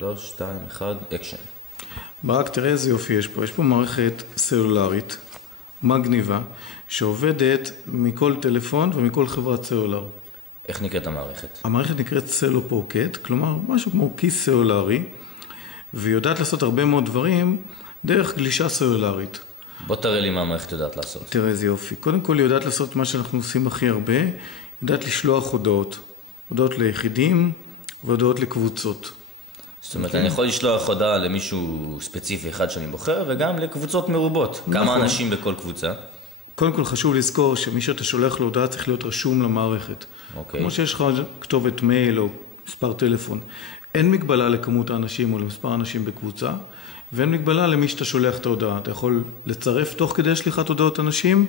3, 2, 1, אקשן. ברק, תראה איזה יופי יש פה. יש פה מערכת סלולרית, מגניבה, שעובדת מכל טלפון ומכל חברת סלולר. איך נקראת המערכת? המערכת נקראת סלו פוקט, כלומר משהו כמו כיס סלולרי, והיא יודעת לעשות הרבה מאוד דברים דרך גלישה סלולרית. בוא תראה לי מה המערכת יודעת לעשות. תראה איזה יופי. קודם כל היא יודעת לעשות מה שאנחנו עושים הכי הרבה, היא יודעת לשלוח הודעות. הודעות ליחידים והודעות לקבוצות. זאת אומרת, אני יכול לשלוח הודעה למישהו ספציפי אחד שאני בוחר, וגם לקבוצות מרובות. נכון. כמה אנשים בכל קבוצה? קודם כל חשוב לזכור שמי שאתה שולח לו הודעה צריך להיות רשום למערכת. אוקיי. כמו שיש לך כתובת מייל או מספר טלפון. אין מגבלה לכמות האנשים או למספר האנשים בקבוצה, ואין מגבלה למי שאתה שולח את ההודעה. אתה יכול לצרף תוך כדי שליחת הודעות אנשים,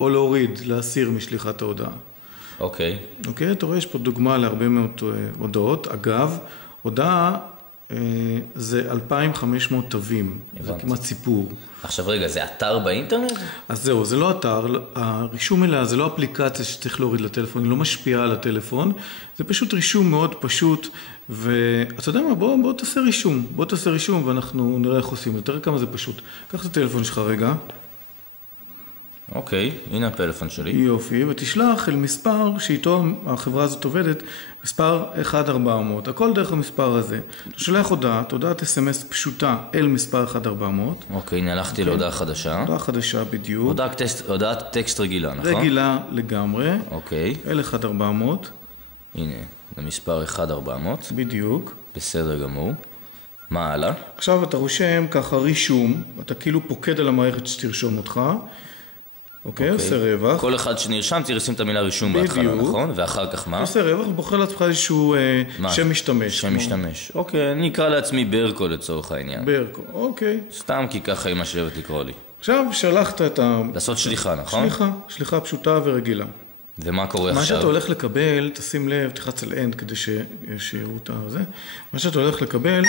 או להוריד, להסיר משליחת ההודעה. אוקיי. אוקיי, אתה רואה, יש פה דוגמה להרבה מאוד הודעות. אגב, הודעה זה 2,500 תווים. הבנתי. זה כמעט סיפור. עכשיו רגע, זה אתר באינטרנט? אז זהו, זה לא אתר, הרישום אליה זה לא אפליקציה שצריך להוריד לטלפון, היא לא משפיעה על הטלפון, זה פשוט רישום מאוד פשוט, ואתה יודע מה, בוא תעשה רישום ואנחנו נראה איך עושים, תראה כמה זה פשוט. קח את הטלפון שלך רגע. אוקיי, הנה הפלאפון שלי. יופי, ותשלח אל מספר שאיתו החברה הזאת עובדת, מספר 1-400, הכל דרך המספר הזה. אתה שולח הודעת SMS פשוטה אל מספר 1-400. אוקיי, הנה הלכתי להודעה חדשה. הודעה חדשה בדיוק. הודעת טקסט רגילה, נכון? רגילה לגמרי. אוקיי. אל 1-400. הנה, זה מספר 1-400. בדיוק. בסדר גמור. מה הלאה? עכשיו אתה רושם ככה רישום, אתה כאילו פוקד על המערכת שתרשום אותך. אוקיי, עושה רווח. כל אחד שנרשם תרשים את המילה רישום בהתחלה, נכון? ואחר כך מה? עושה רווח ובוחר לעצמך איזשהו שם משתמש. שם משתמש. אוקיי, אני אקרא לעצמי ברקו לצורך העניין. ברקו, אוקיי. סתם כי ככה היא משאבת לקרוא לי. עכשיו שלחת את לעשות שליחה, נכון? שליחה פשוטה ורגילה. ומה קורה עכשיו? מה שאתה הולך לקבל, תשים לב, תחץ על end כדי שיראו את זה. מה שאתה הולך לקבל,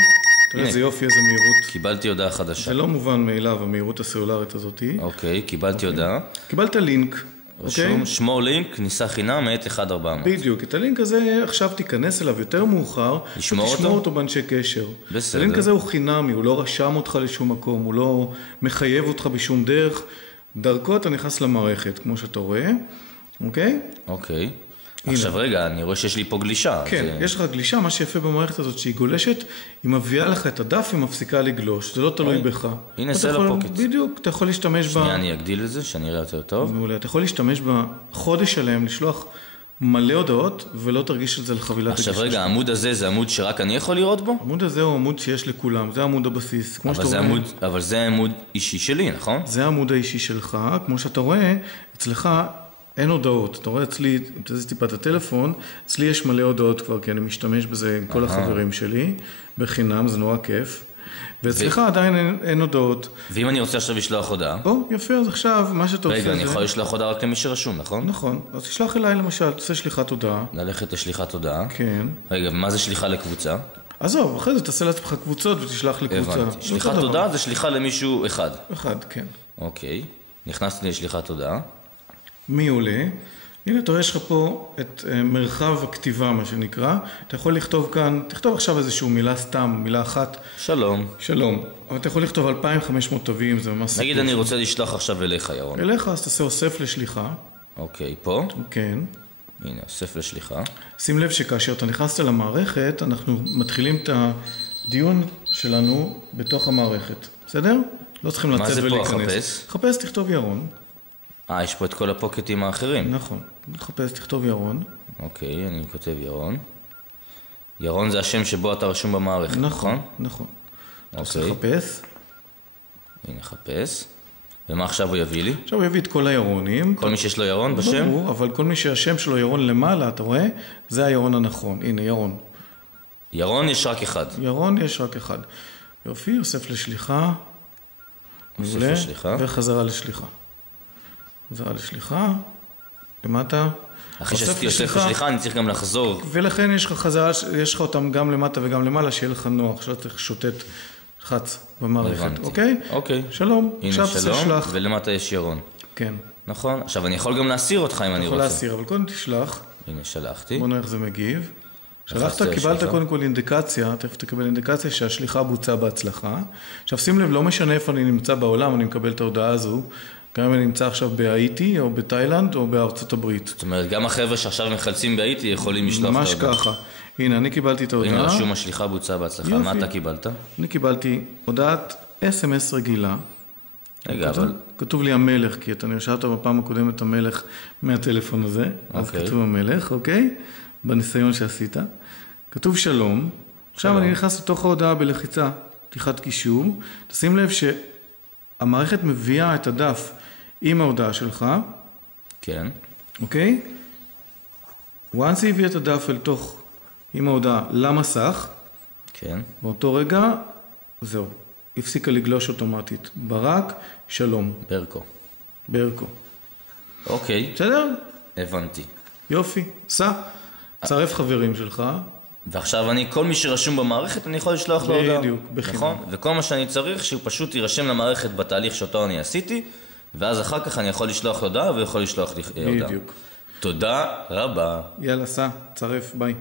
תראה איזה יופי, איזה מהירות. קיבלתי הודעה חדשה. זה לא מובן מאליו, המהירות הסלולרית הזאת. אוקיי, קיבלתי הודעה. קיבלת לינק. רשום, שמור לינק, כניסה חינם, מאת 1-400. בדיוק, את הלינק הזה עכשיו תיכנס אליו יותר מאוחר, ותשמור אותו באנשי קשר. בסדר. הלינק הזה הוא חינמי, הוא לא רשם אותך לשום מקום, הוא לא מחייב אותך בשום דרך. דרכו אתה נכנס למערכת, כמו שאתה רואה, אוקיי? אוקיי. עכשיו רגע, אני רואה שיש לי פה גלישה. כן, יש לך גלישה, מה שיפה במערכת הזאת שהיא גולשת, היא מביאה לך את הדף, היא מפסיקה לגלוש, זה לא תלוי בך. הנה סלו פוקט. בדיוק, אתה יכול להשתמש שנייה, אני אגדיל את זה, שאני אראה יותר טוב. מעולה, אתה יכול להשתמש בחודש שלהם, לשלוח מלא הודעות, ולא תרגיש את זה לחבילת הגלישה. עכשיו רגע, העמוד הזה זה עמוד שרק אני יכול לראות בו? העמוד הזה הוא עמוד שיש לכולם, זה עמוד הבסיס. אבל זה העמוד אישי שלי, נכון? זה העמוד האישי שלך, כמו שאתה רואה, אצלך אין הודעות. אתה רואה אצלי, אם תזיז טיפה את הטלפון, אצלי יש מלא הודעות כבר, כי אני משתמש בזה עם כל החברים שלי, בחינם, זה נורא כיף. ואצלך עדיין אין הודעות. ואם אני רוצה עכשיו לשלוח הודעה? יפה, אז עכשיו, מה שאתה עושה זה... רגע, אני יכול לשלוח הודעה רק למי שרשום, נכון? נכון. אז תשלח אליי למשל, תעשה שליחת הודעה. ללכת לשליחת הודעה? כן. רגע, ומה זה שליחה לקבוצה? עזוב, אחרי זה תעשה לעצמך קבוצות ותשלח לקבוצה. הבנתי. שליחת הודעה זה שליחה למישהו אחד. אחד, כן. אוקיי. נכנסתי לשליחת הודעה. מי עולה? הנה, אתה רואה, יש לך פה את מרחב הכתיבה, מה שנקרא. אתה יכול לכתוב כאן, תכתוב עכשיו איזושהי מילה סתם, מילה אחת. שלום. שלום. אבל אתה יכול לכתוב 2,500 תווים, זה ממש... נגיד אני רוצה לשלוח עכשיו אליך, ירון. אליך, אז תעשה אוסף לשליחה. אוקיי, פה? כן. הנה, אוסף לשליחה. שים לב שכאשר אתה נכנסת למערכת, אנחנו מתחילים את הדיון שלנו בתוך המערכת. בסדר? לא צריכים לצאת ולהיכנס. מה זה פה, חפש? חפש, תכתוב ירון. יש פה את כל הפוקטים האחרים. נכון. תחפש, תכתוב ירון. אוקיי, אני כותב ירון. ירון זה השם שבו אתה רשום במערכת, נכון? נכון. אוקיי. חפש. הנה, חפש. ומה עכשיו הוא יביא לי? עכשיו הוא יביא את כל הירונים. כל מי שיש לו ירון בשם? ברור, אבל כל מי שהשם שלו ירון למעלה, אתה רואה? זה הירון הנכון. הנה, ירון. ירון יש רק אחד. ירון יש רק אחד. יופי, אוסף לשליחה. אוסף לשליחה. וחזרה לשליחה. חזרה לשליחה. למטה. אחרי שעשיתי אוסף לשליחה, אני צריך גם לחזור. ולכן יש לך חזרה, יש לך אותם גם למטה וגם למעלה, שיהיה לך נוח. עכשיו צריך שוטט חץ במערכת. אוקיי? אוקיי. שלום. הנה שלום, ולמטה יש ירון. כן. נכון. עכשיו אני יכול גם להסיר אותך אם אני רוצה. יכול להסיר, אבל קודם תשלח. הנה, שלחתי. בוא נראה איך זה מגיב. שלחת, קיבלת קודם כל אינדיקציה, תכף תקבל אינדיקציה שהשליחה בוצעה בהצלחה. עכשיו שים לב, לא משנה איפה אני נמצא בעולם, אני מקבל את ההודעה הזו, גם אם אני נמצא עכשיו בהאיטי, או בתאילנד, או בארצות הברית. זאת אומרת, גם החבר'ה שעכשיו מחלצים בהאיטי יכולים לשלוח את ההודעה. ממש ככה. הנה, אני קיבלתי את ההודעה. הנה, רשום השליחה בוצעה בהצלחה. מה אתה קיבלת? אני קיבלתי הודעת SMS רגילה. רגע, אבל... כתוב לי המלך, כי אתה נרשמת בפעם הקודמת המלך מהטלפון הזה. אז כתוב המלך, אוקיי? בניסיון שעשית. כתוב שלום. עכשיו אני נכנס לתוך ההודעה בלחיצה, פתיחת קישור. תשים לב שהמערכת מביאה את הדף עם ההודעה שלך. כן. אוקיי? once היא הביאה את הדף אל תוך, עם ההודעה למסך. כן. באותו רגע, זהו. הפסיקה לגלוש אוטומטית. ברק, שלום. ברקו. אוקיי. בסדר? הבנתי. יופי. סע. צרף חברים שלך. ועכשיו כל מי שרשום במערכת, אני יכול לשלוח לו הודעה. בדיוק, בחינם. נכון? וכל מה שאני צריך, שהוא פשוט יירשם למערכת בתהליך שאותו אני עשיתי, ואז אחר כך אני יכול לשלוח הודעה, ויכול לשלוח לי הודעה. בדיוק. תודה רבה. יאללה, סע. צרף. ביי.